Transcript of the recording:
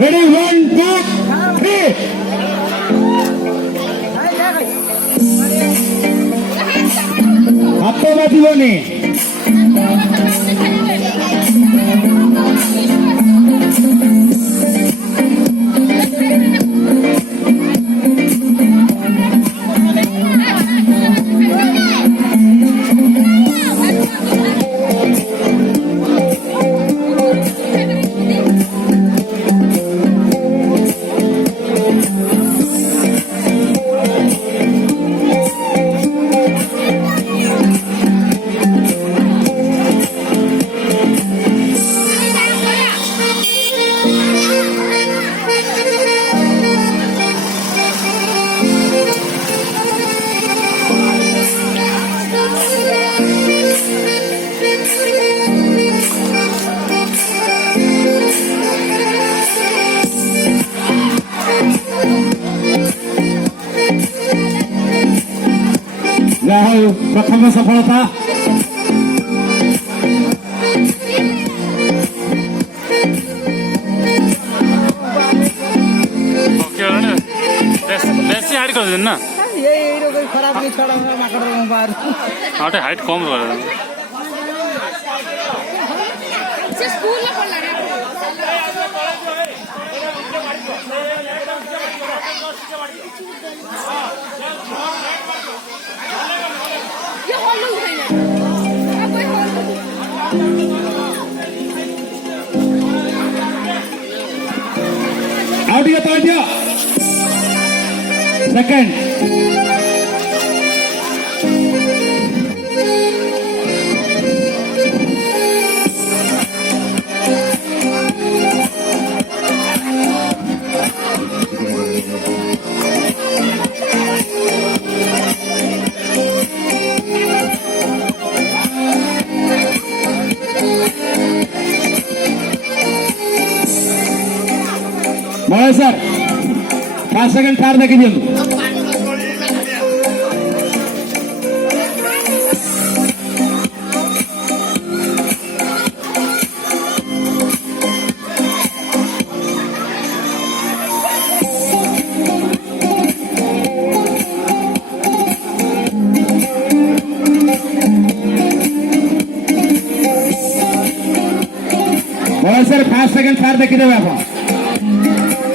Ready, 1, 2, 3. ହାତ ବାଜିବନି। ଯାହା ହଉ ପ୍ରଥମ ସଫଳତା। ବେଶୀ ହାଇଟ୍ କରିଦେନି ନା ଖରାପ ଛଡା ମାକଡ ବାହାରୁ ଆଉ ଟିକେ ହାଇଟ୍ କମ୍ କରିଦେନି। ଆଉ ଟିକେ ତଳେ ଦିଅ। ସେକେଣ୍ଡ ବଳ ସାର୍ 5 ସେକେଣ୍ଡ ଥାର୍ଡ ଦେଖି ଦିଅନ୍ତୁ। ବଳ ସାର୍ 5 ସେକେଣ୍ଡ ଥାର୍ଡ ଦେଖିଦେବେ ଆପଣ।